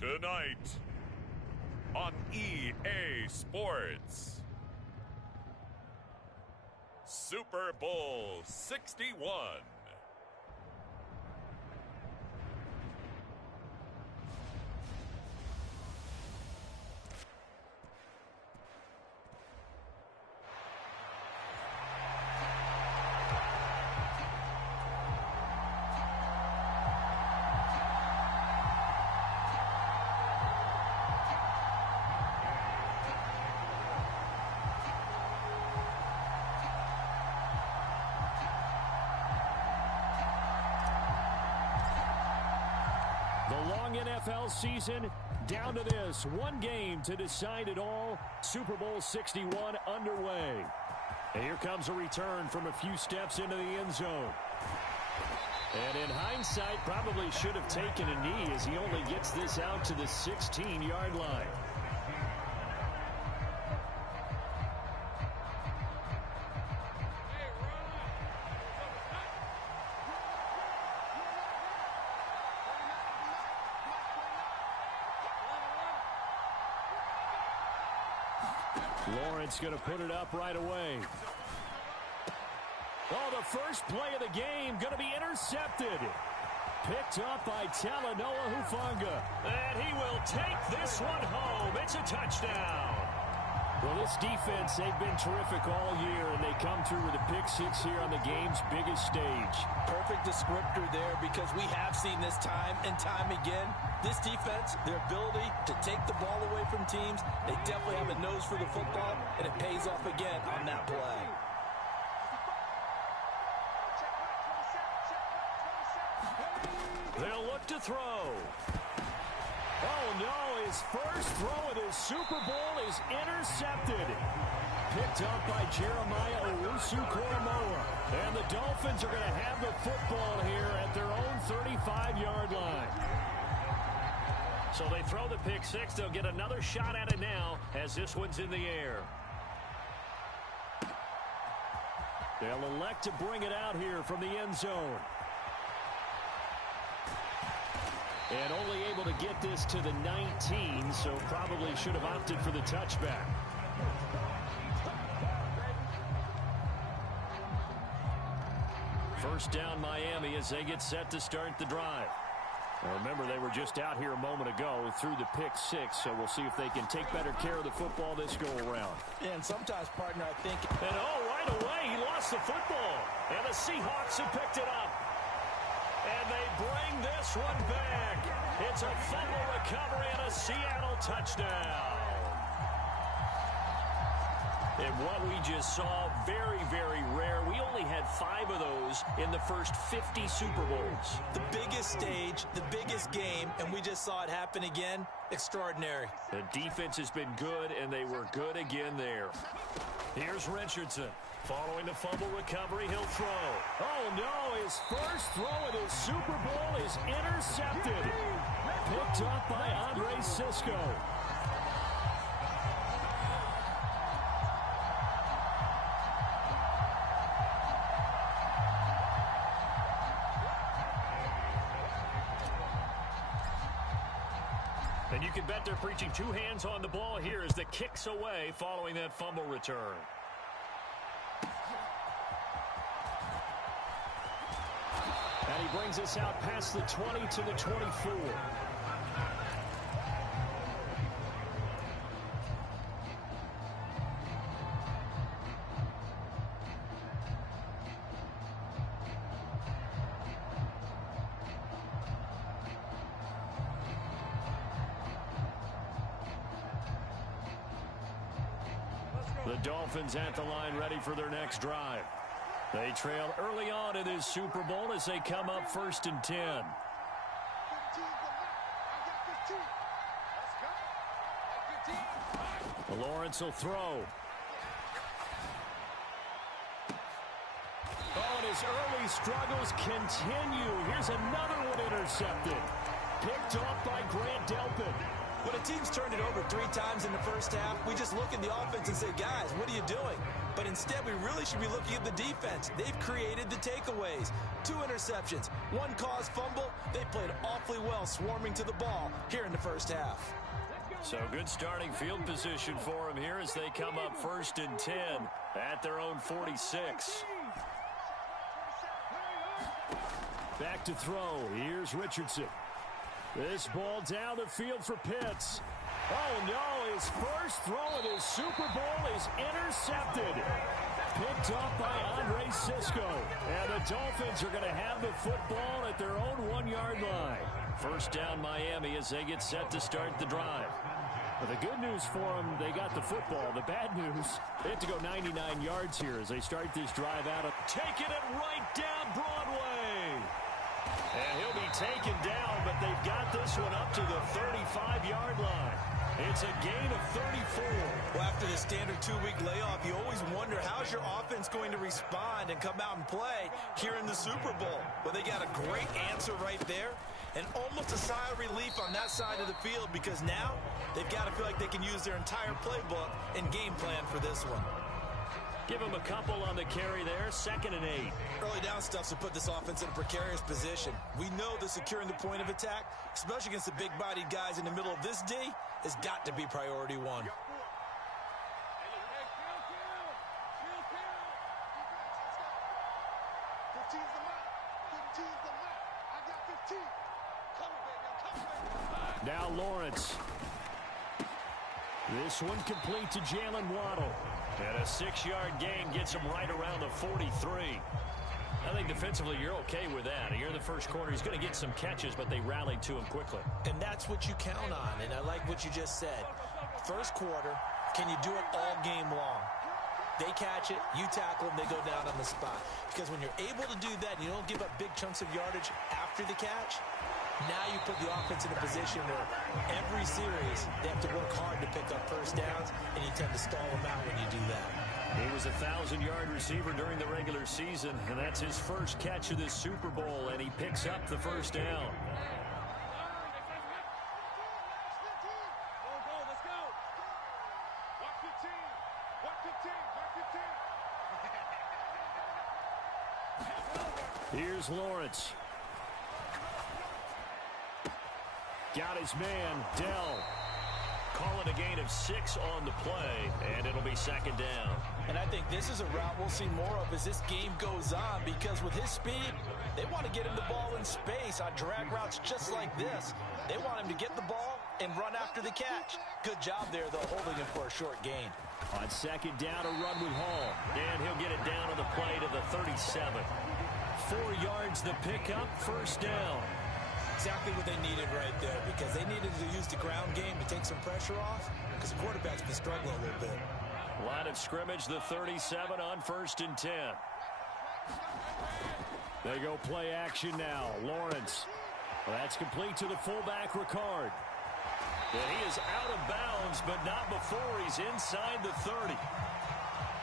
Tonight on EA Sports, Super Bowl 61. NFL season down to this one game to decide it all. Super Bowl 61 underway. And here comes a return from a few steps into the end zone. And in hindsight, probably should have taken a knee as he only gets this out to the 16-yard line. Lawrence going to put it up right away. Oh, the first play of the game going to be intercepted. Picked up by Talanoa Hufanga. And he will take this one home. It's a touchdown. Well, this defense, they've been terrific all year, and they come through with a pick six here on the game's biggest stage. Perfect descriptor there, because we have seen this time and time again. This defense, their ability to take the ball away from teams, they definitely have a nose for the football, and it pays off again on that play. They'll look to throw. Oh, no, his first throw of his Super Bowl is intercepted. Picked up by Jeremiah Owusu-Koramoah. And the Dolphins are going to have the football here at their own 35-yard line. So they throw the pick six. They'll get another shot at it now as this one's in the air. They'll elect to bring it out here from the end zone. And only able to get this to the 19, so probably should have opted for the touchback. First down Miami as they get set to start the drive. Well, remember, they were just out here a moment ago through the pick six, so we'll see if they can take better care of the football this go-around. And sometimes, partner, I think... And right away, he lost the football. And the Seahawks have picked it up. And they bring this one back. It's a fumble recovery and a Seattle touchdown. And what we just saw, very, very rare. We only had 5 of those in the first 50 Super Bowls. The biggest stage, the biggest game, and we just saw it happen again. Extraordinary. The defense has been good, and they were good again there. Here's Richardson. Following the fumble recovery, he'll throw. Oh, no, his first throw at his Super Bowl is intercepted. Picked up by Andre Cisco. And you can bet they're preaching two hands on the ball here as the kick's away following that fumble return. And he brings us out past the 20 to the 24. The Dolphins at the line ready for their next drive. They trail early on in this Super Bowl as they come up 1st and 10. Lawrence will throw. Oh, and his early struggles continue. Here's another one intercepted. Picked off by Grant Delpit. When a team's turned it over 3 times in the first half, we just look at the offense and say, guys, what are you doing? But instead, we really should be looking at the defense. They've created the takeaways. 2 interceptions, 1 caused fumble. They played awfully well swarming to the ball here in the first half. So good starting field position for them here as they come up 1st and 10 at their own 46. Back to throw. Here's Richardson. This ball down the field for Pitts. Oh, no, his first throw of his Super Bowl is intercepted. Picked up by Andre Sisco. And the Dolphins are going to have the football at their own 1-yard line. First down Miami as they get set to start the drive. Well, the good news for them, they got the football. The bad news, they have to go 99 yards here as they start this drive out of taking it right down Broadway. And he'll be taken down, but they've got this one up to the 35-yard line. It's a gain of 34. Well, after the standard 2-week layoff, you always wonder how's your offense going to respond and come out and play here in the Super Bowl. Well, they got a great answer right there and almost a sigh of relief on that side of the field because now they've got to feel like they can use their entire playbook and game plan for this one. Give him a couple on the carry there, 2nd and 8. Early down stuff's to put this offense in a precarious position. We know that securing the point of attack, especially against the big-bodied guys in the middle of this D, has got to be priority 1. Now Lawrence. This one complete to Jalen Waddle. And a 6-yard gain gets him right around the 43. I think defensively you're okay with that. You're in the first quarter. He's going to get some catches, but they rallied to him quickly. And that's what you count on, and I like what you just said. First quarter, can you do it all game long? They catch it, you tackle them, they go down on the spot. Because when you're able to do that and you don't give up big chunks of yardage after the catch, now you put the offense in a position where every series they have to work hard to pick up first downs, and you tend to stall them out when you do that. He was a 1,000-yard receiver during the regular season, and that's his first catch of this Super Bowl, and he picks up the first down. Here's Lawrence. Got his man, Dell. Call it a gain of 6 on the play, and it'll be 2nd down. And I think this is a route we'll see more of as this game goes on because with his speed, they want to get him the ball in space on drag routes just like this. They want him to get the ball and run after the catch. Good job there, though, holding him for a short gain. On 2nd down, a run with Hall. And he'll get it down on the play to the 37. 4 yards the pickup, first down. Exactly what they needed right there because they needed to use the ground game to take some pressure off because the quarterback's been struggling a little bit. Line of scrimmage, the 37 on 1st and 10. They go play action now. Lawrence. Well, that's complete to the fullback, Ricard. And he is out of bounds, but not before he's inside the 30.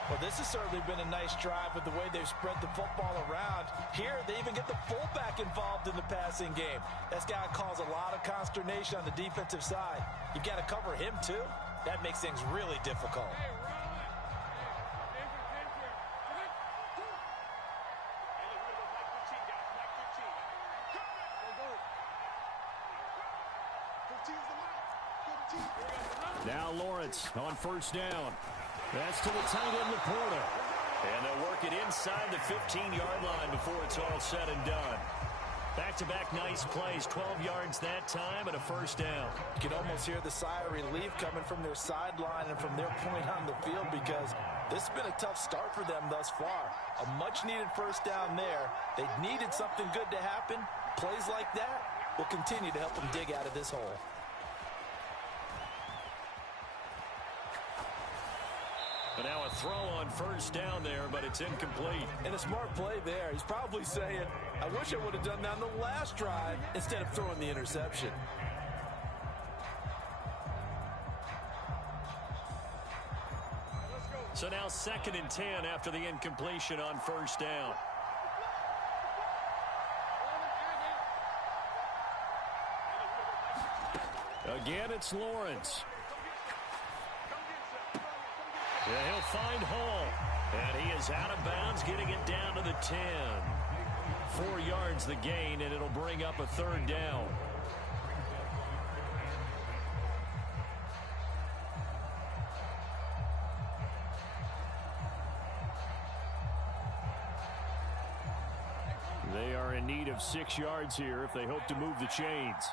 Well, this has certainly been a nice drive with the way they've spread the football around. Here, they even get the fullback involved in the passing game. That's got to cause a lot of consternation on the defensive side. You've got to cover him, too. That makes things really difficult. Now Lawrence on 1st down. That's to the tight end, Laporta. And they'll work it inside the 15-yard line before it's all said and done. Back-to-back nice plays, 12 yards that time and a first down. You can almost hear the sigh of relief coming from their sideline and from their point on the field because this has been a tough start for them thus far. A much-needed first down there. They needed something good to happen. Plays like that will continue to help them dig out of this hole. And now a throw on 1st down there, but it's incomplete. And a smart play there. He's probably saying, I wish I would have done that on the last drive instead of throwing the interception. So now 2nd and 10 after the incompletion on 1st down. Again, it's Lawrence. Yeah, he'll find Hall. And he is out of bounds, getting it down to the 10. 4 yards the gain, and it'll bring up a 3rd down. They are in need of 6 yards here if they hope to move the chains.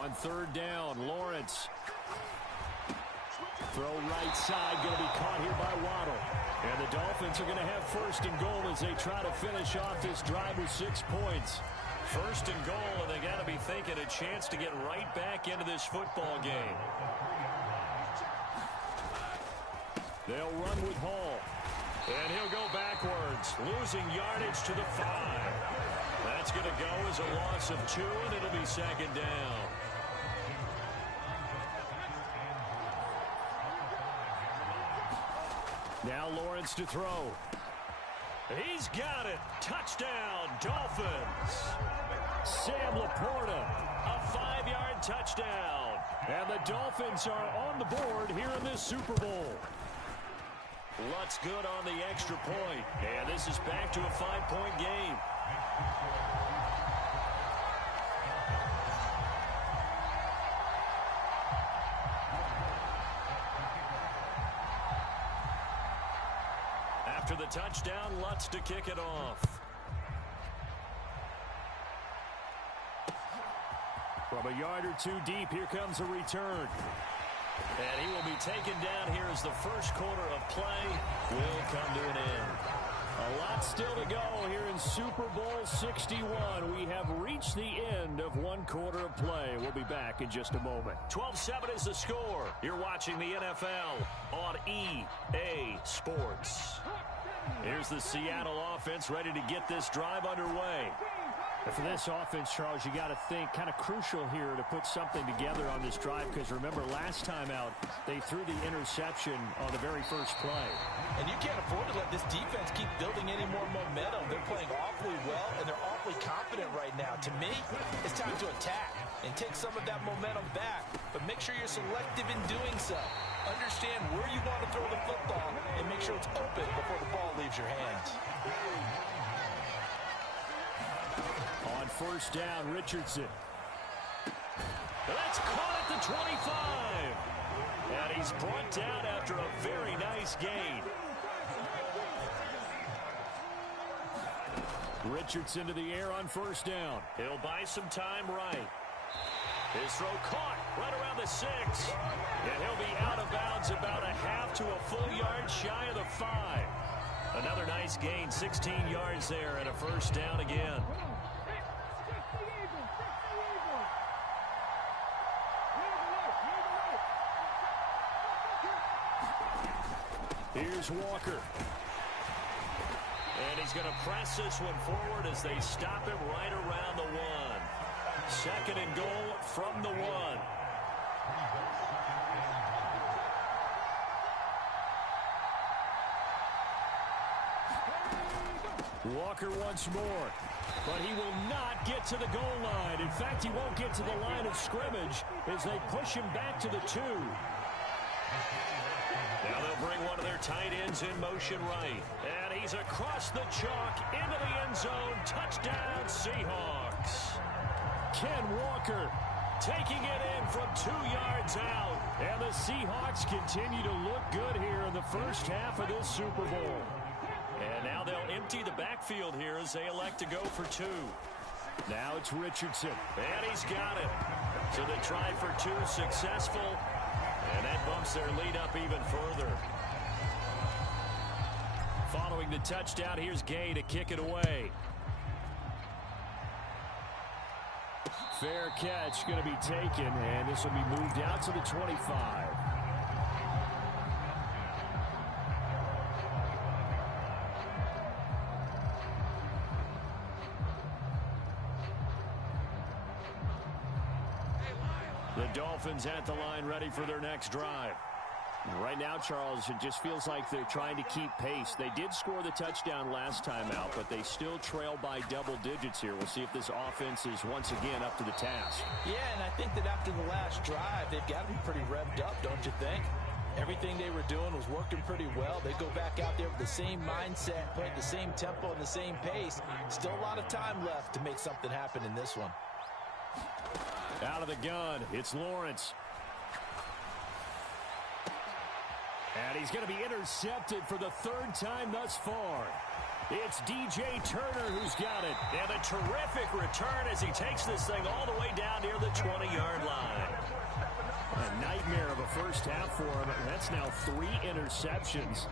On 3rd down, Lawrence. Throw right side, going to be caught here by Waddle. And the Dolphins are going to have 1st and goal as they try to finish off this drive with 6 points. 1st and goal, and they got to be thinking a chance to get right back into this football game. They'll run with Hall. And he'll go backwards, losing yardage to the 5. That's going to go as a loss of 2, and it'll be 2nd down. Now Lawrence to throw. He's got it. Touchdown, Dolphins. Sam Laporta. A 5-yard touchdown. And the Dolphins are on the board here in this Super Bowl. Lutz good on the extra point. And this is back to a 5-point game. After the touchdown, Lutz to kick it off. From a yard or 2 deep, here comes a return. And he will be taken down here as the first quarter of play will come to an end. A lot still to go here in Super Bowl 61. We have reached the end of 1 quarter of play. We'll be back in just a moment. 12-7 is the score. You're watching the NFL on EA Sports. Here's the Seattle offense ready to get this drive underway. For this offense, Charles, you got to think kind of crucial here to put something together on this drive, because remember last time out they threw the interception on the very first play. And you can't afford to let this defense keep building any more momentum. They're playing awfully well, and they're awfully confident right now. To me, it's time to attack and take some of that momentum back, but make sure you're selective in doing so. Understand where you want to throw the football and make sure it's open before the ball leaves your hands. On 1st down, Richardson. That's caught at the 25. And he's brought down after a very nice gain. Richardson to the air on 1st down. He'll buy some time right. His throw caught right around the 6. And he'll be out of bounds about a half to a full yard shy of the 5. Another nice gain, 16 yards there, and a 1st down again. Here's Walker. And he's going to press this one forward as they stop him right around the 1. 2nd and goal from the 1. Walker once more, but he will not get to the goal line. In fact, he won't get to the line of scrimmage as they push him back to the 2. Now they'll bring one of their tight ends in motion right. And he's across the chalk into the end zone. Touchdown, Seahawks. Ken Walker taking it in from 2 yards out. And the Seahawks continue to look good here in the first half of this Super Bowl. And now they'll empty the backfield here as they elect to go for 2. Now it's Richardson. And he's got it. So the try for 2 successful. And that bumps their lead up even further. Following the touchdown, here's Gay to kick it away. Fair catch going to be taken, and this will be moved out to the 25. The Dolphins at the line ready for their next drive. Right now, Charles, it just feels like they're trying to keep pace. They did score the touchdown last time out, but they still trail by double digits here. We'll see if this offense is once again up to the task. Yeah, and I think that after the last drive, they've got to be pretty revved up, don't you think? Everything they were doing was working pretty well. They go back out there with the same mindset, play at the same tempo and the same pace. Still a lot of time left to make something happen in this one. Out of the gun, it's Lawrence. And he's going to be intercepted for the third time thus far. It's DJ Turner who's got it. And a terrific return as he takes this thing all the way down near the 20-yard line. A nightmare of a first half for him. That's now 3 interceptions.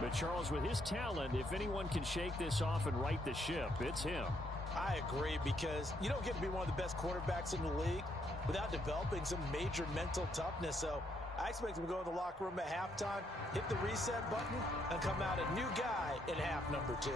But Charles, with his talent, if anyone can shake this off and right the ship, it's him. I agree, because you don't get to be one of the best quarterbacks in the league without developing some major mental toughness. So I expect him to go to the locker room at halftime, hit the reset button, and come out a new guy in half number 2.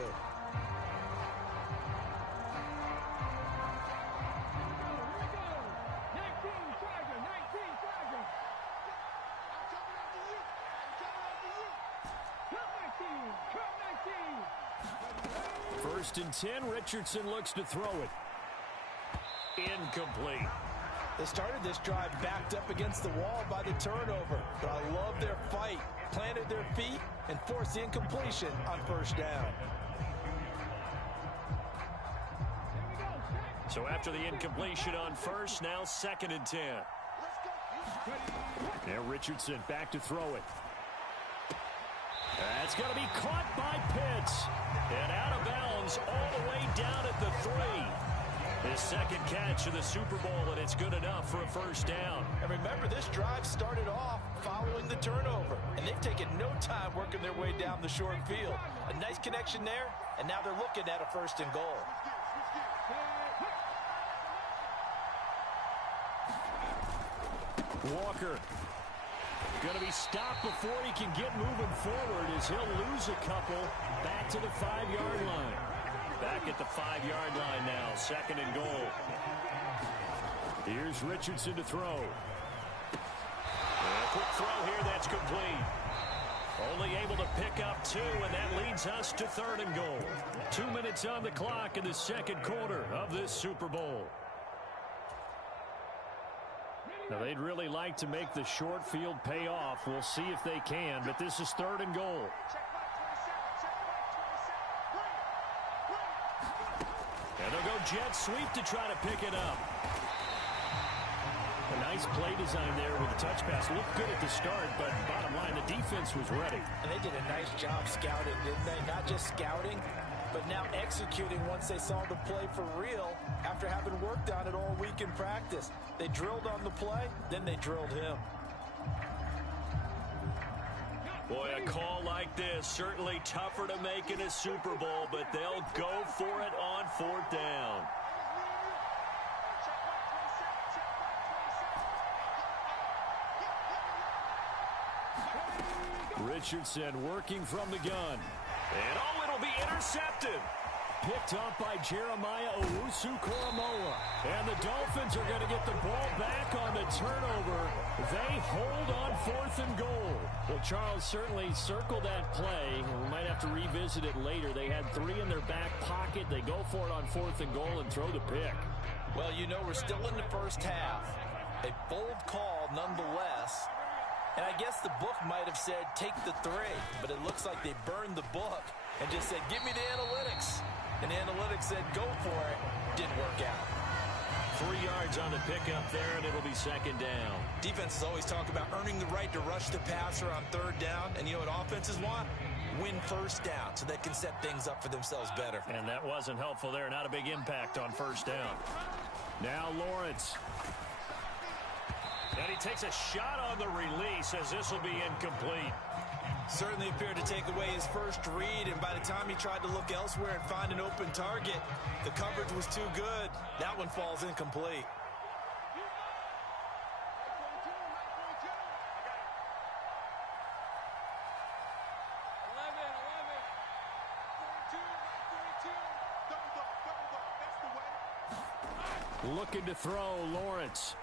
First and 10, Richardson looks to throw it. Incomplete. They started this drive backed up against the wall by the turnover, but I love their fight. Planted their feet and forced the incompletion on first down. So after the incompletion on first, now 2nd and 10. Now Richardson back to throw it. That's going to be caught by Pitts. And out of bounds all the way down at the 3. His second catch of the Super Bowl, and it's good enough for a first down. And remember, this drive started off following the turnover, and they've taken no time working their way down the short field. A nice connection there, and now they're looking at a 1st and goal. Walker going to be stopped before he can get moving forward as he'll lose a couple back to the 5-yard line. Back at the 5-yard line now, 2nd and goal. Here's Richardson to throw. A quick throw here, that's complete. Only able to pick up 2, and that leads us to 3rd and goal. 2 minutes on the clock in the 2nd quarter of this Super Bowl. Now, they'd really like to make the short field pay off. We'll see if they can, but this is 3rd and goal. And they'll go jet sweep to try to pick it up. A nice play design there with the touch pass. Looked good at the start, but bottom line, the defense was ready. And they did a nice job scouting, didn't they? Not just scouting, but now executing once they saw the play for real after having worked on it all week in practice. They drilled on the play, then they drilled him. Boy, a call like this, certainly tougher to make in a Super Bowl, but they'll go for it on 4th down. Richardson working from the gun. And oh, it'll be intercepted. Picked up by Jeremiah Owusu-Koramoah. And the Dolphins are going to get the ball back on the turnover. They hold on 4th and goal. Well, Charles, certainly circle that play. We might have to revisit it later. They had 3 in their back pocket. They go for it on 4th and goal and throw the pick. Well, you know, we're still in the first half. A bold call nonetheless. And I guess the book might have said take the 3, but it looks like they burned the book and just said give me the analytics. And the analytics said go for it. Didn't work out. 3 yards on the pickup there, and it'll be 2nd down. Defenses always talk about earning the right to rush the passer on 3rd down. And you know what offenses want? Win 1st down so they can set things up for themselves better. And that wasn't helpful there. Not a big impact on 1st down. Now Lawrence. And he takes a shot on the release as this will be incomplete. Certainly appeared to take away his first read, and by the time he tried to look elsewhere and find an open target, the coverage was too good. That one falls incomplete. Looking to throw, Lawrence.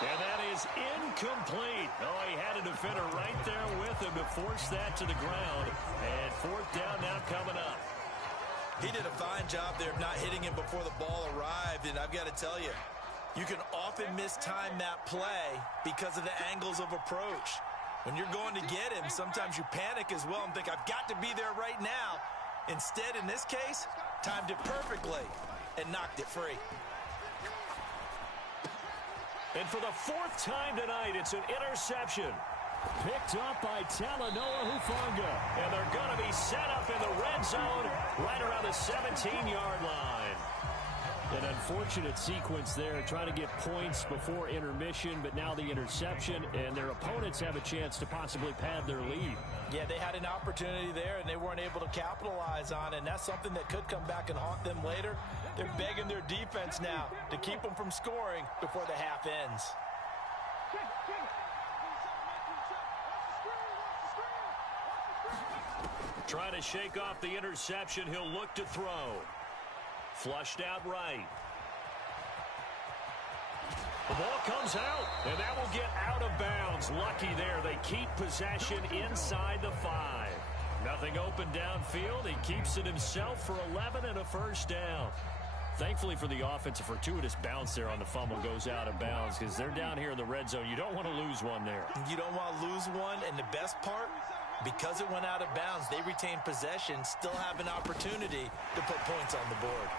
And that is incomplete. Oh, he had a defender right there with him to force that to the ground. And fourth down now coming up. He did a fine job there of not hitting him before the ball arrived. And I've got to tell you, you can often mistime that play because of the angles of approach. When you're going to get him, sometimes you panic as well and think, I've got to be there right now. Instead, in this case, timed it perfectly and knocked it free. And for the fourth time tonight, it's an interception. Picked up by Talanoa Hufanga. And they're going to be set up in the red zone right around the 17-yard line. An unfortunate sequence there, trying to get points before intermission, but now the interception, and their opponents have a chance to possibly pad their lead. Yeah, they had an opportunity there, and they weren't able to capitalize on it, and that's something that could come back and haunt them later. They're begging their defense now to keep them from scoring before the half ends. Trying to shake off the interception, he'll look to throw. Flushed out right. The ball comes out, and that will get out of bounds. Lucky there. They keep possession inside the 5. Nothing open downfield. He keeps it himself for 11 and a first down. Thankfully for the offense, a fortuitous bounce there on the fumble goes out of bounds because they're down here in the red zone. You don't want to lose one there. You don't want to lose one, and the best part, because it went out of bounds, they retain possession, still have an opportunity to put points on the board.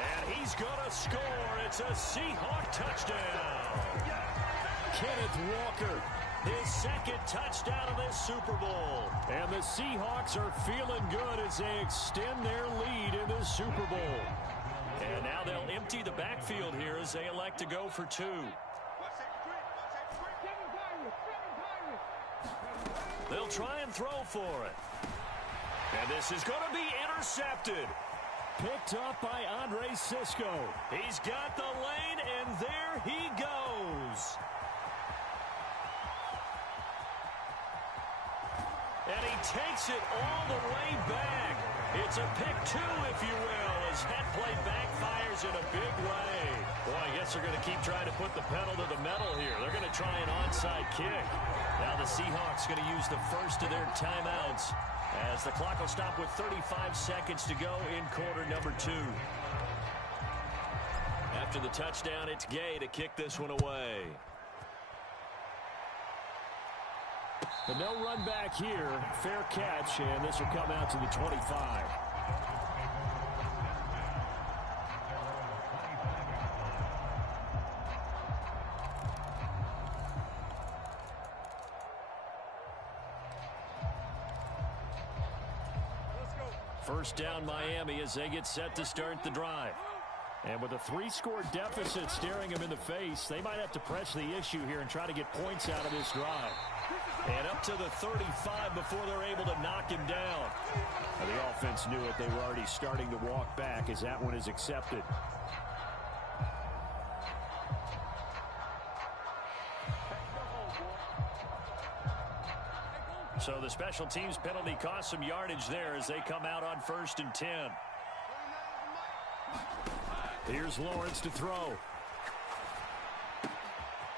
And he's going to score. It's a Seahawk touchdown. Kenneth Walker, his second touchdown of this Super Bowl. And the Seahawks are feeling good as they extend their lead in this Super Bowl. And now they'll empty the backfield here as they elect to go for 2. They'll try and throw for it. And this is going to be intercepted. Picked up by Andre Cisco. He's got the lane, and there he goes. And he takes it all the way back. It's a pick 2, if you will, as that play backfires in a big way. Boy, I guess they're going to keep trying to put the pedal to the metal here. They're going to try an onside kick. Now the Seahawks going to use the first of their timeouts as the clock will stop with 35 seconds to go in quarter number 2. After the touchdown, it's Gay to kick this one away. But no run back here. Fair catch, and this will come out to the 25. First down Miami as they get set to start the drive. And with a 3-score deficit staring them in the face, they might have to press the issue here and try to get points out of this drive. And up to the 35 before they're able to knock him down. Now, the offense knew it. They were already starting to walk back as that one is accepted. So the special teams penalty cost some yardage there as they come out on 1st and 10. Here's Lawrence to throw.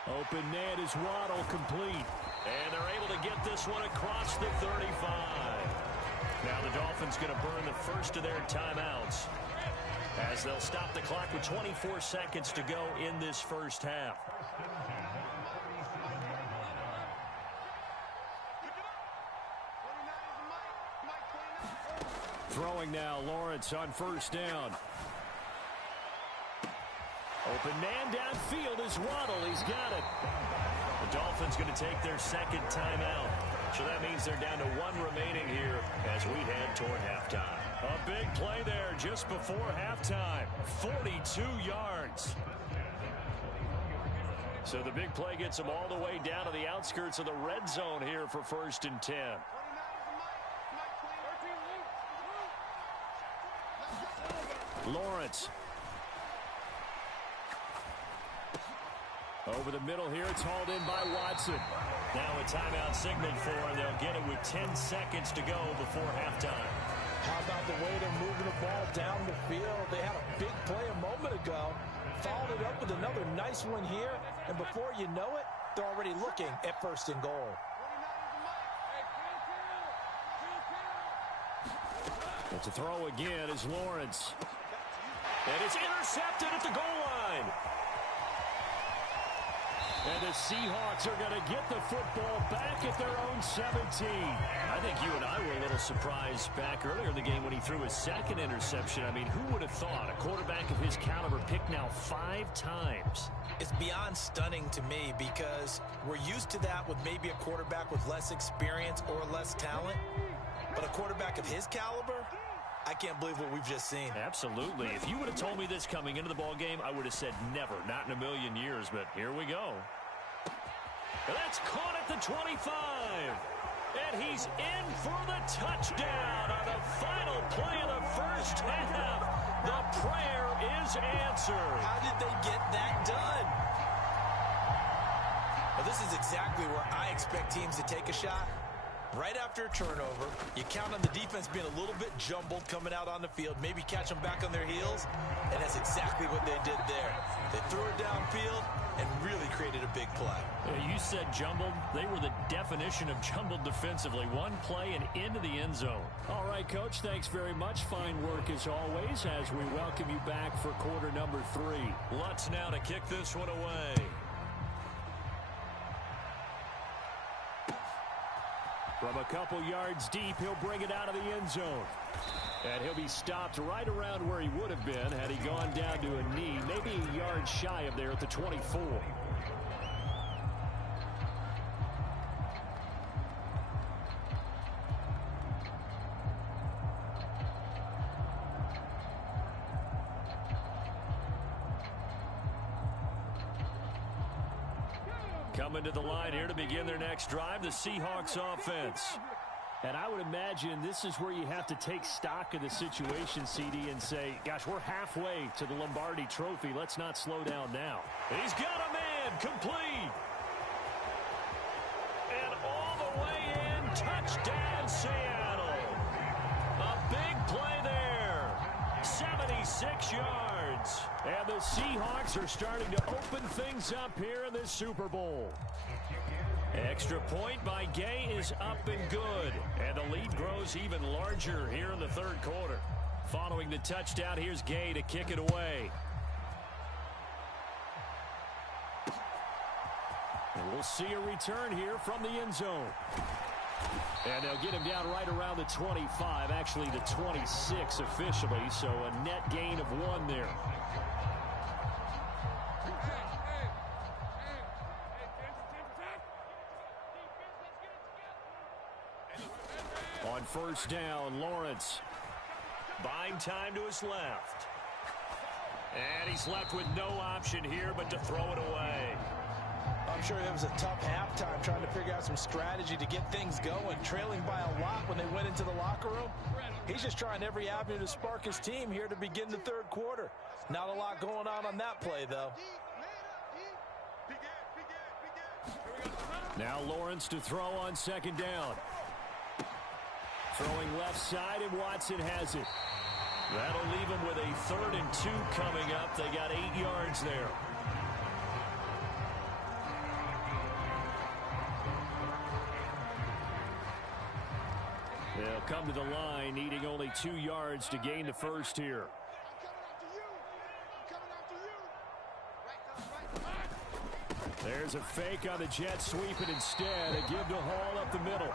Open net is Waddle, complete. And they're able to get this one across the 35. Now the Dolphins going to burn the first of their timeouts as they'll stop the clock with 24 seconds to go in this first half. Throwing now, Lawrence on 1st down. Open man downfield is Waddle. He's got it. The Dolphins going to take their second timeout. So that means they're down to 1 remaining here as we head toward halftime. A big play there just before halftime. 42 yards. So the big play gets them all the way down to the outskirts of the red zone here for 1st and 10. Lawrence. Over the middle here, it's hauled in by Watson. Now a timeout signaled for, and they'll get it with 10 seconds to go before halftime. How about the way they're moving the ball down the field? They had a big play a moment ago, Followed it up with another nice one here, and before you know it, they're already looking at 1st and goal. But to throw again is Lawrence. And it's intercepted at the goal line. And the Seahawks are going to get the football back at their own 17. I think you and I were a little surprised back earlier in the game when he threw his 2nd interception. I mean, who would have thought a quarterback of his caliber picked now 5 times? It's beyond stunning to me because we're used to that with maybe a quarterback with less experience or less talent. But a quarterback of his caliber, I can't believe what we've just seen. Absolutely. If you would have told me this coming into the ball game, I would have said never, not in a million years, but here we go. And that's caught at the 25. And he's in for the touchdown on the final play of the first half. The prayer is answered. How did they get that done? Well, this is exactly where I expect teams to take a shot. Right after a turnover, you count on the defense being a little bit jumbled coming out on the field, maybe catch them back on their heels, and that's exactly what they did there. They threw it downfield and really created a big play. Yeah, you said jumbled. They were the definition of jumbled defensively. One play and into the end zone. All right, Coach, thanks very much. Fine work as always as we welcome you back for quarter number 3. Lutz now to kick this one away. From a couple yards deep, he'll bring it out of the end zone. And he'll be stopped right around where he would have been had he gone down to a knee, maybe a yard shy of there at the 24. Coming to the line here to begin their next drive, the Seahawks offense. And I would imagine this is where you have to take stock of the situation, CD, and say, gosh, we're halfway to the Lombardi Trophy. Let's not slow down now. He's got a man complete. And all the way in, touchdown Seattle. A big play there. 76 yards. And the Seahawks are starting to open things up here in this Super Bowl. Extra point by Gay is up and good. And the lead grows even larger here in the 3rd quarter. Following the touchdown, here's Gay to kick it away. And we'll see a return here from the end zone. And they'll get him down right around the 25, actually the 26 officially, so a net gain of 1 there. On 1st down, Lawrence. Buying time to his left. And he's left with no option here but to throw it away. I'm sure it was a tough halftime trying to figure out some strategy to get things going, trailing by a lot when they went into the locker room. He's just trying every avenue to spark his team here to begin the 3rd quarter. Not a lot going on that play, though. Now Lawrence to throw on 2nd down. Throwing left side, and Watson has it. That'll leave him with a 3rd and 2 coming up. They got 8 yards there. They'll come to the line, needing only 2 yards to gain the 1st here. There's a fake on the jet sweep, and instead a give to Hall up the middle.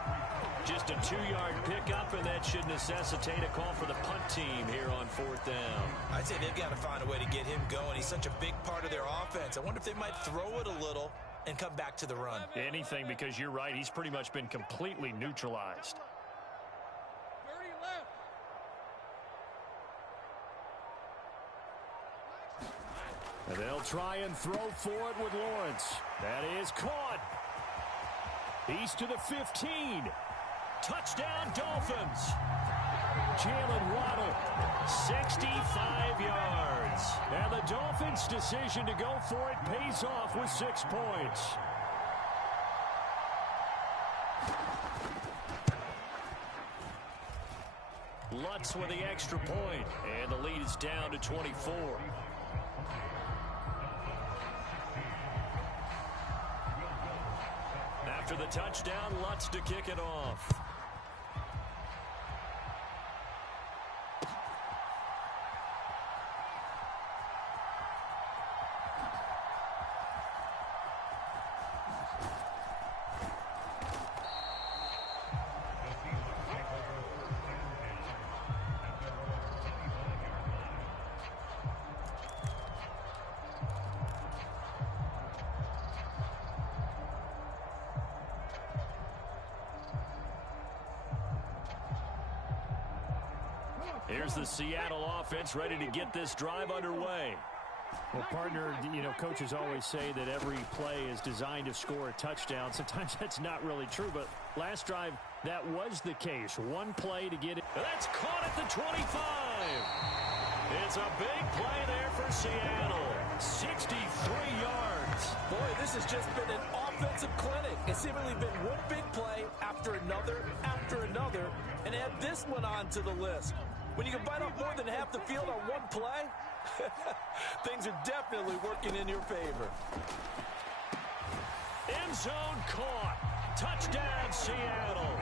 Just a 2-yard pickup, and that should necessitate a call for the punt team here on 4th down. I'd say they've got to find a way to get him going. He's such a big part of their offense. I wonder if they might throw it a little and come back to the run. Anything, because you're right. He's pretty much been completely neutralized. And they'll try and throw for it with Lawrence. That is caught. He's to the 15. Touchdown, Dolphins. Jalen Waddle, 65 yards. And the Dolphins' decision to go for it pays off with 6 points. Lutz with the extra point, and the lead is down to 24. touchdown, Lutz to kick it off. Here's the Seattle offense ready to get this drive underway. Well, partner, coaches always say that every play is designed to score a touchdown. Sometimes that's not really true, but last drive, that was the case. One play to get it. That's caught at the 25. It's a big play there for Seattle. 63 yards. Boy, this has just been an offensive clinic. It's seemingly been one big play after another, and add this one on to the list. When you can bite off more than half the field on one play, things are definitely working in your favor. End zone caught. Touchdown, Seattle.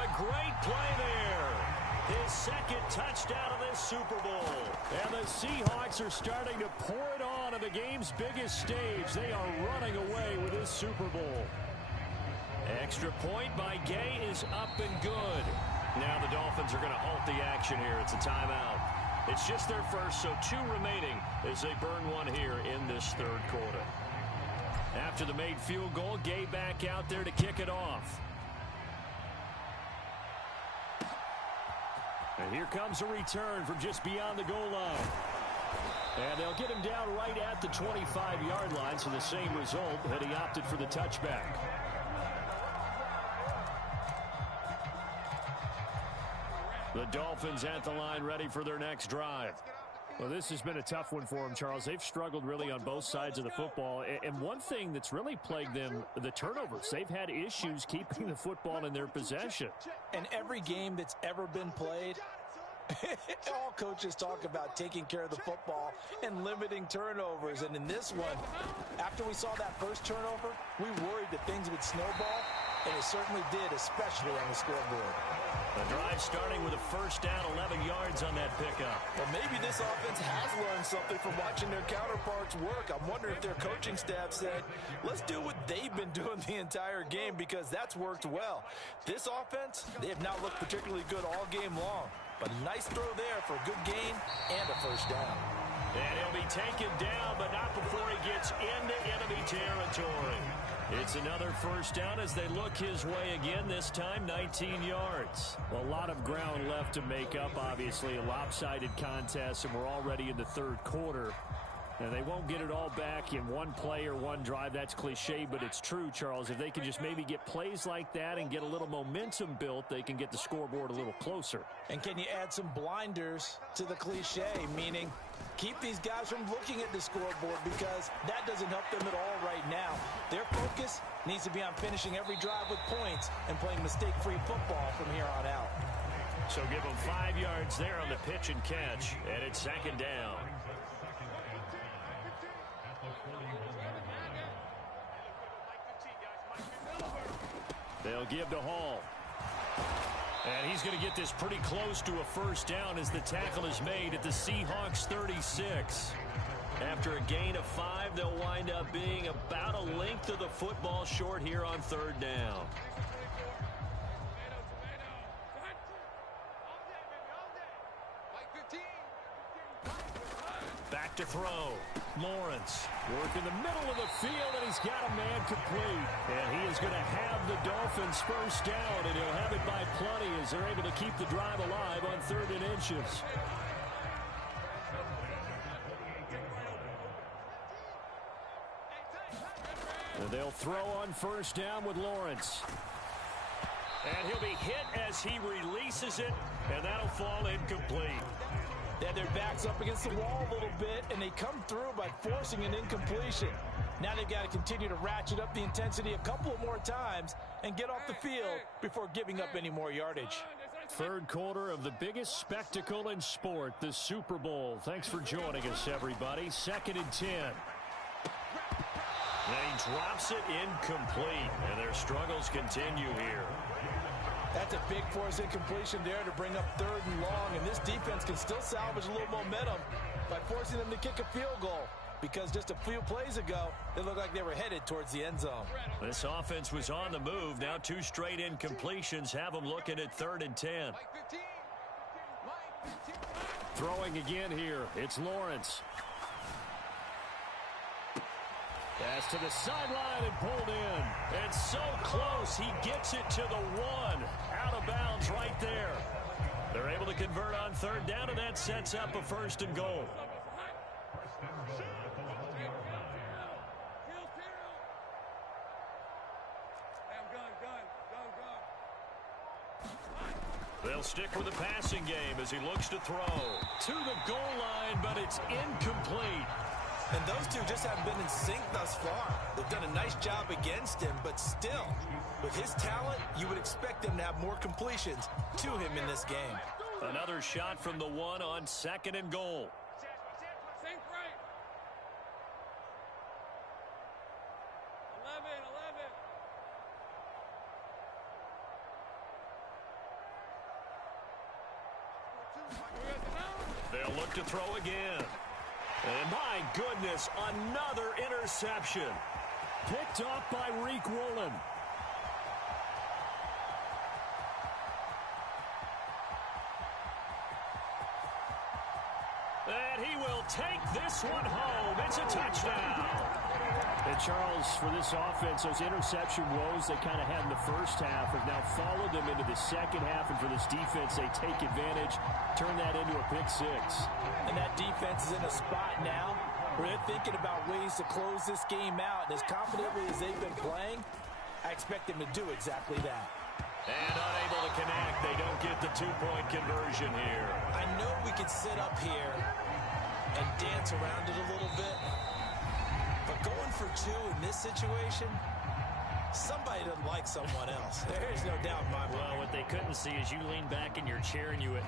A great play there. His second touchdown of this Super Bowl. And the Seahawks are starting to pour it on the game's biggest stage. They are running away with this Super Bowl. Extra point by Gay is up and good. Now the Dolphins are going to halt the action here. It's a timeout. It's just their first, so 2 remaining as they burn one here in this third quarter. After the made field goal, Gay back out there to kick it off. And here comes a return from just beyond the goal line. And they'll get him down right at the 25-yard line, so the same result, but he opted for the touchback. The Dolphins at the line ready for their next drive. Well, this has been a tough one for them, Charles. They've struggled really on both sides of the football. And one thing that's really plagued them, the turnovers. They've had issues keeping the football in their possession. And every game that's ever been played, all coaches talk about taking care of the football and limiting turnovers. And in this one, after we saw that first turnover, we worried that things would snowball. And it certainly did, especially on the scoreboard. The drive starting with a first down, 11 yards on that pickup. Well, maybe this offense has learned something from watching their counterparts work. I'm wondering if their coaching staff said, let's do what they've been doing the entire game, because that's worked well. This offense, they have not looked particularly good all game long. But a nice throw there for a good gain and a first down. And he'll be taken down, but not before he gets into enemy territory. It's another first down as they look his way again, this time 19 yards. Well, a lot of ground left to make up, obviously. A lopsided contest, and we're already in the third quarter. And they won't get it all back in one play or one drive. That's cliche, but it's true, Charles. If they can just maybe get plays like that and get a little momentum built, they can get the scoreboard a little closer. And can you add some blinders to the cliche, meaning keep these guys from looking at the scoreboard, because that doesn't help them at all right now. Their focus needs to be on finishing every drive with points and playing mistake-free football from here on out. So give them 5 yards there on the pitch and catch, and it's second down. They'll give to Hall. And he's going to get this pretty close to a first down as the tackle is made at the Seahawks 36. After a gain of 5, they'll wind up being about a length of the football short here on third down. Back to throw. Lawrence. Work in the middle of the field, and he's got a man complete. And he is going to have the Dolphins first down, and he'll have it by plenty as they're able to keep the drive alive on 3rd and inches. And they'll throw on first down with Lawrence. And he'll be hit as he releases it, and that'll fall incomplete. They had their backs up against the wall a little bit, and they come through by forcing an incompletion. Now they've got to continue to ratchet up the intensity a couple of more times and get off the field before giving up any more yardage. Third quarter of the biggest spectacle in sport, the Super Bowl. Thanks for joining us, everybody. 2nd and 10. And he drops it incomplete, and their struggles continue here. That's a big force incompletion there to bring up 3rd and long, and this defense can still salvage a little momentum by forcing them to kick a field goal, because just a few plays ago, they looked like they were headed towards the end zone. This offense was on the move. Now 2 straight incompletions have them looking at 3rd and 10. Throwing again here, it's Lawrence. Pass to the sideline and pulled in. It's so close. He gets it to the 1. Out of bounds right there. They're able to convert on 3rd down, and that sets up a 1st and goal. They'll stick with the passing game as he looks to throw. To the goal line, but it's incomplete. And those two just haven't been in sync thus far. They've done a nice job against him, but still, with his talent, you would expect them to have more completions to him in this game. Another shot from the 1 on 2nd and goal. They'll look to throw again. And my goodness, another interception. Picked off by Riq Woolen. And he will take this one home. It's a touchdown. And Charles, for this offense, those interception woes they kind of had in the first half have now followed them into the second half. And for this defense, they take advantage, turn that into a pick 6. And that defense is in a spot now where they're thinking about ways to close this game out. And as confidently as they've been playing, I expect them to do exactly that. And unable to connect. They don't get the 2-point conversion here. I know we could sit up here and dance around it a little bit, but going for 2 in this situation, somebody doesn't like someone else. There is no doubt in my mind. Well, what they couldn't see is you lean back in your chair and you went,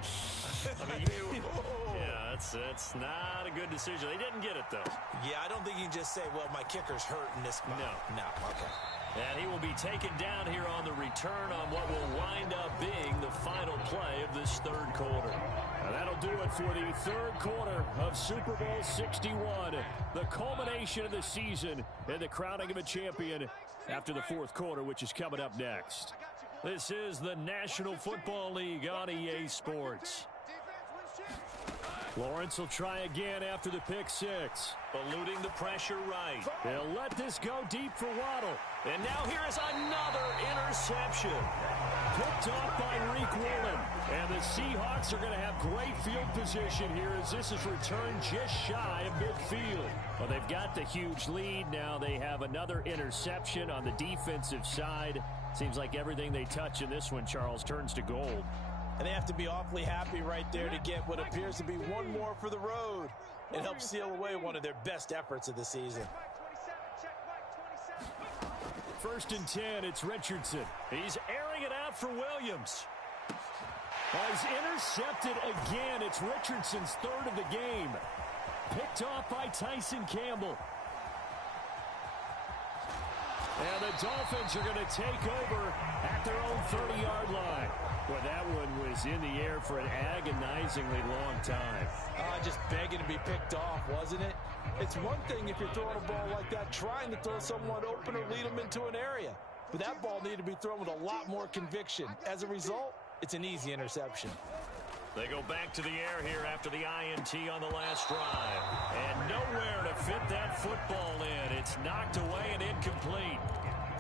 yeah, that's not a good decision. They didn't get it, though. Yeah, I don't think you can just say, well, my kicker's hurt in this spot. No, okay. And he will be taken down here on the return on what will wind up being the final play of this 3rd quarter. Now that'll do it for the 3rd quarter of Super Bowl 61. The culmination of the season and the crowning of a champion after the 4th quarter, which is coming up next. This is the National Football League on EA Sports. Lawrence will try again after the pick 6. Eluding the pressure right. They'll let this go deep for Waddle. And now here is another interception. Picked off by Riq Woolen. And the Seahawks are going to have great field position here as this is returned just shy of midfield. Well, they've got the huge lead. Now they have another interception on the defensive side. Seems like everything they touch in this one, Charles, turns to gold. And they have to be awfully happy right there to get what appears to be one more for the road. It helps seal away one of their best efforts of the season. 1st and 10, it's Richardson. He's airing it out for Williams. He's intercepted again. It's Richardson's 3rd of the game. Picked off by Tyson Campbell. And the Dolphins are going to take over at their own 30-yard line. Well, that one was in the air for an agonizingly long time. Just begging to be picked off, wasn't it? It's one thing if you're throwing a ball like that, trying to throw someone open or lead them into an area. But that ball needed to be thrown with a lot more conviction. As a result, it's an easy interception. They go back to the air here after the INT on the last drive. And nowhere to fit that football in. It's knocked away and incomplete.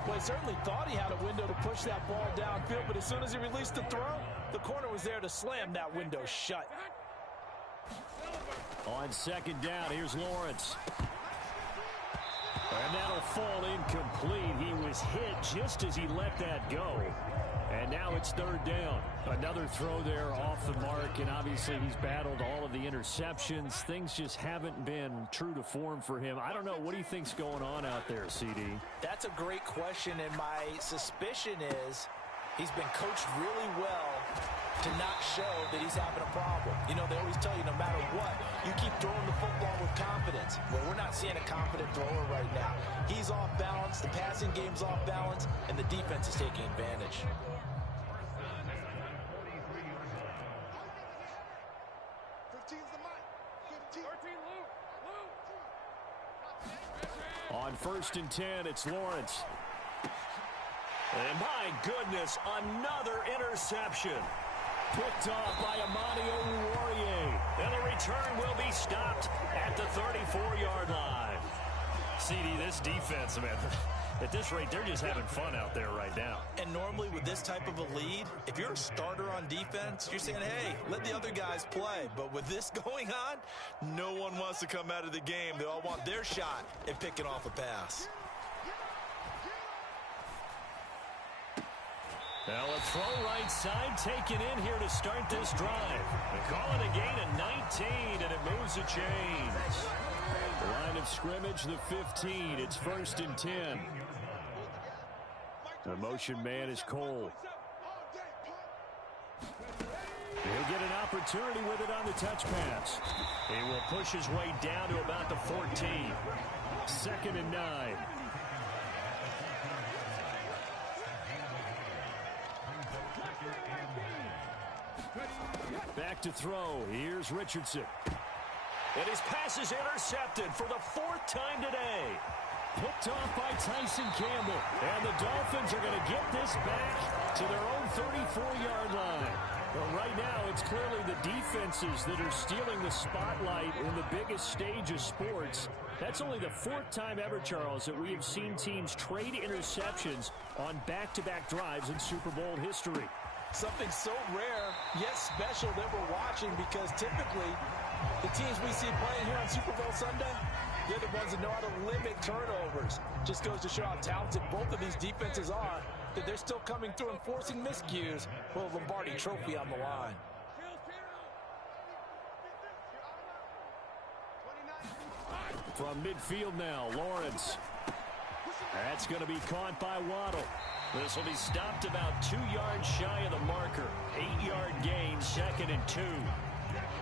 Well, he certainly thought he had a window to push that ball downfield, but as soon as he released the throw, the corner was there to slam that window shut. On 2nd down, here's Lawrence. And that'll fall incomplete. He was hit just as he let that go. And now it's 3rd down. Another throw there off the mark, and obviously he's battled all of the interceptions. Things just haven't been true to form for him. I don't know. What do you think's going on out there, CD? That's a great question, and my suspicion is He's been coached really well to not show that he's having a problem. You know, they always tell you no matter what, you keep throwing the football with confidence. Well, we're not seeing a confident thrower right now. He's off balance, the passing game's off balance, and the defense is taking advantage. On 1st and 10, it's Lawrence. And my goodness, another interception. Picked off by Amani Oruwariye. And the return will be stopped at the 34-yard line. CD, this defense, man, at this rate, they're just having fun out there right now. And normally with this type of a lead, if you're a starter on defense, you're saying, hey, let the other guys play. But with this going on, no one wants to come out of the game. They all want their shot at picking off a pass. Now a throw right side taken in here to start this drive. They call it a gain of 19, and it moves the chains. The line of scrimmage, the 15. It's 1st and 10. The motion man is Cole. He'll get an opportunity with it on the touch pass. He will push his way down to about the 14. 2nd and 9. Back to throw. Here's Richardson. And his pass is intercepted for the 4th time today. Picked off by Tyson Campbell. And the Dolphins are going to get this back to their own 34-yard line. But right now, it's clearly the defenses that are stealing the spotlight in the biggest stage of sports. That's only the 4th time ever, Charles, that we have seen teams trade interceptions on back-to-back drives in Super Bowl history. Something so rare, yet special that we're watching, because typically the teams we see playing here on Super Bowl Sunday, they're the ones that know how to limit turnovers. Just goes to show how talented both of these defenses are, that they're still coming through and forcing miscues with a Lombardi trophy on the line. From midfield now, Lawrence. That's going to be caught by Waddle. This will be stopped about 2 yards shy of the marker. 8-yard gain, 2nd and 2.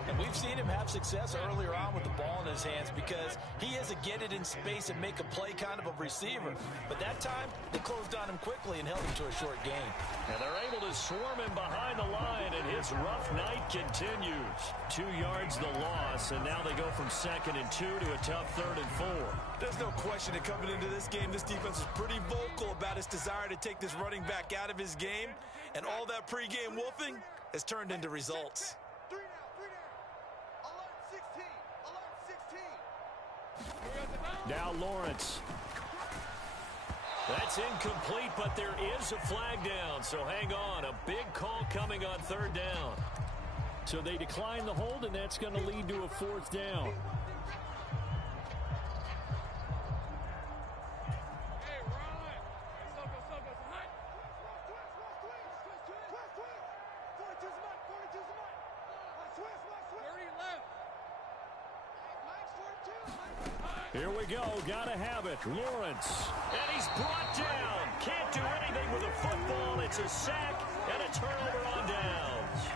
And we've seen him have success earlier on with the ball in his hands because he is a get it in space and make a play kind of a receiver. But that time, they closed on him quickly and held him to a short gain. And they're able to swarm him behind the line, and his rough night continues. 2 yards the loss, and now they go from 2nd and 2 to a tough 3rd and 4. There's no question that coming into this game, this defense is pretty vocal about its desire to take this running back out of his game. And all that pregame wolfing has turned into results. Now Lawrence. That's incomplete, but there is a flag down, so hang on. A big call coming on 3rd down. So they decline the hold, and that's going to lead to a 4th down. Here we go. Got to have it. Lawrence. And he's brought down. Can't do anything with the football. It's a sack and a turnover on downs.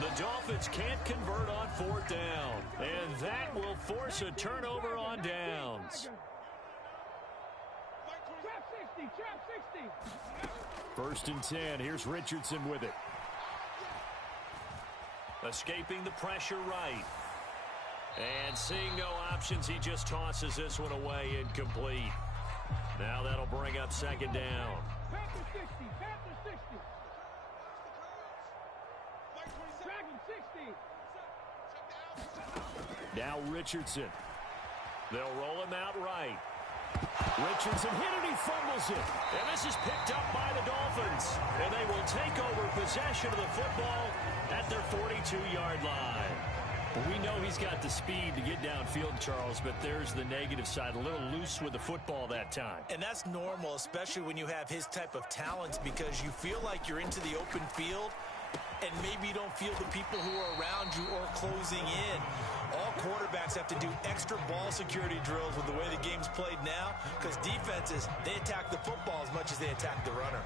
The Dolphins can't convert on 4th down. And that will force a turnover on downs. Trap 60. 1st and 10. Here's Richardson with it. Escaping the pressure right. And seeing no options, he just tosses this one away, incomplete. Now that'll bring up 2nd down. Panther 60. Panther 60. Dragon 60. Now Richardson. They'll roll him out right. Richardson hit it, he fumbles it. And this is picked up by the Dolphins. And they will take over possession of the football at their 42-yard line. Well, we know he's got the speed to get downfield, Charles, but there's the negative side. A little loose with the football that time. And that's normal, especially when you have his type of talents, because you feel like you're into the open field and maybe you don't feel the people who are around you or closing in. All quarterbacks have to do extra ball security drills with the way the game's played now, because defenses, they attack the football as much as they attack the runner.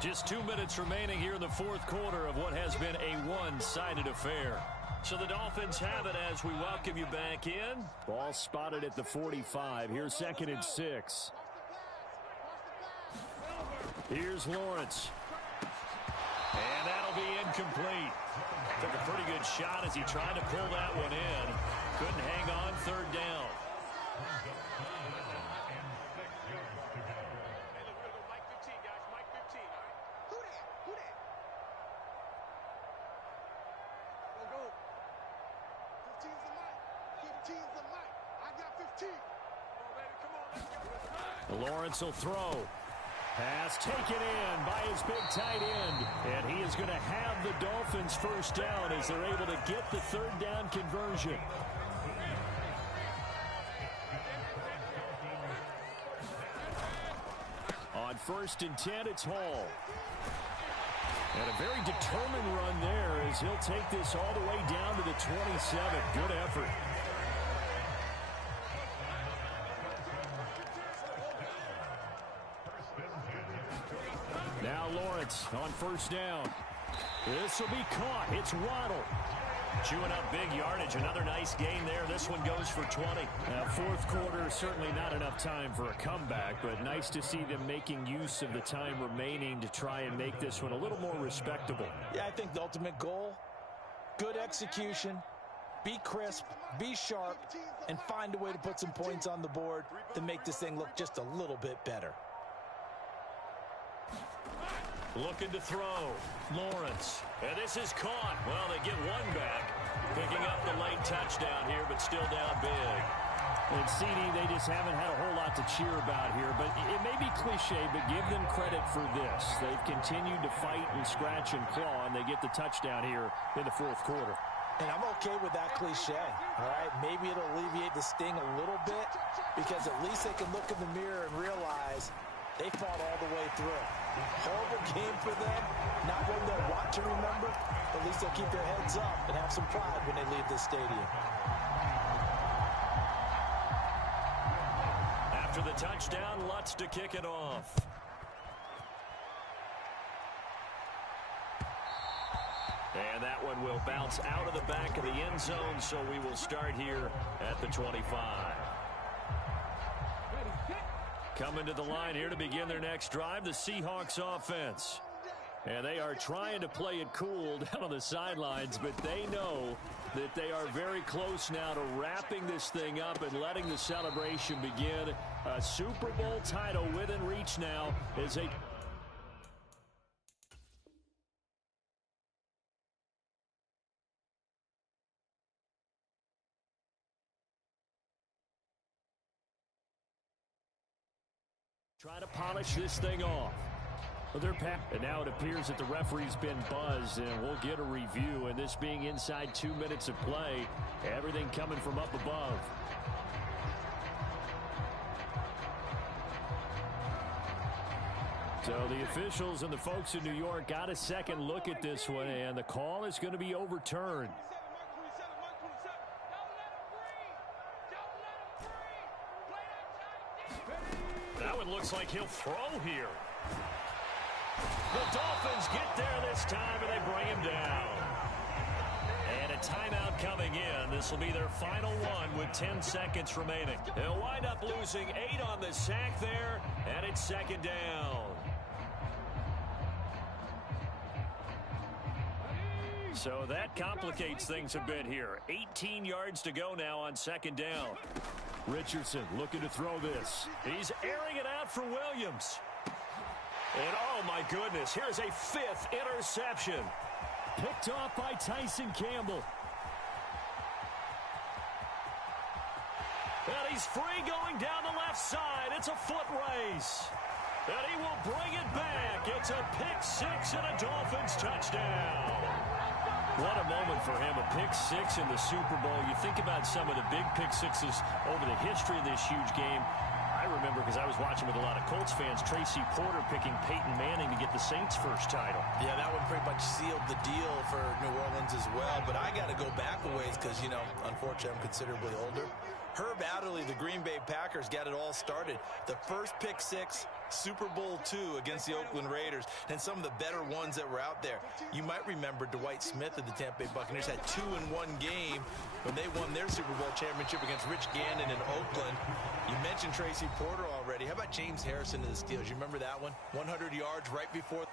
Just 2 minutes remaining here in the fourth quarter of what has been a one-sided affair. So the Dolphins have it as we welcome you back in. Ball spotted at the 45. Here's 2nd and 6. Here's Lawrence. And that'll be incomplete. Took a pretty good shot as he tried to pull that one in. Couldn't hang on, 3rd down. Lawrence will throw. Pass taken in by his big tight end. And he is going to have the Dolphins first down as they're able to get the 3rd down conversion. On 1st and 10, it's Hall. And a very determined run there as he'll take this all the way down to the 27. Good effort. Now Lawrence on 1st down. This will be caught. It's Waddle. Chewing up big yardage. Another nice gain there. This one goes for 20. Now, fourth quarter, certainly not enough time for a comeback, but nice to see them making use of the time remaining to try and make this one a little more respectable. Yeah, I think the ultimate goal, good execution, be crisp, be sharp, and find a way to put some points on the board to make this thing look just a little bit better. Looking to throw. Lawrence. And this is caught. Well, they get one back. Picking up the late touchdown here, but still down big. And CD, they just haven't had a whole lot to cheer about here, but it may be cliche, but give them credit for this. They've continued to fight and scratch and claw, and they get the touchdown here in the fourth quarter. And I'm okay with that cliche, all right? Maybe it'll alleviate the sting a little bit because at least they can look in the mirror and realize they fought all the way through. Horrible game for them. Not one they'll want to remember, but at least they'll keep their heads up and have some pride when they leave this stadium. After the touchdown, Lutz to kick it off. And that one will bounce out of the back of the end zone, so we will start here at the 25. Coming to the line here to begin their next drive, the Seahawks offense. And they are trying to play it cool down on the sidelines, but they know that they are very close now to wrapping this thing up and letting the celebration begin. A Super Bowl title within reach now as they... try to polish this thing off. And now it appears that the referee's been buzzed, and we'll get a review. And this being inside 2 minutes of play, everything coming from up above. So the officials and the folks in New York got a second look at this one, and the call is going to be overturned. That one looks like he'll throw here. The Dolphins get there this time, and they bring him down. And a timeout coming in. This will be their final one with 10 seconds remaining. They'll wind up losing 8 on the sack there, and it's second down. So that complicates things a bit here. 18 yards to go now on second down. Richardson looking to throw this. He's airing it out for Williams. And oh my goodness, here's a 5th interception. Picked off by Tyson Campbell. And he's free going down the left side. It's a foot race. And he will bring it back. It's a pick 6 and a Dolphins touchdown. What a moment for him, a pick 6 in the Super Bowl. You think about some of the big pick 6s over the history of this huge game. I remember, because I was watching with a lot of Colts fans, Tracy Porter picking Peyton Manning to get the Saints' first title. Yeah, that one pretty much sealed the deal for New Orleans as well. But I got to go back a ways because, you know, unfortunately I'm considerably older. Herb Adderley, the Green Bay Packers, got it all started. The first pick six, Super Bowl II against the Oakland Raiders, and some of the better ones that were out there. You might remember Dwight Smith of the Tampa Bay Buccaneers had 2-in-1 game when they won their Super Bowl championship against Rich Gannon in Oakland. You mentioned Tracy Porter already. How about James Harrison of the Steelers? You remember that one? 100 yards right before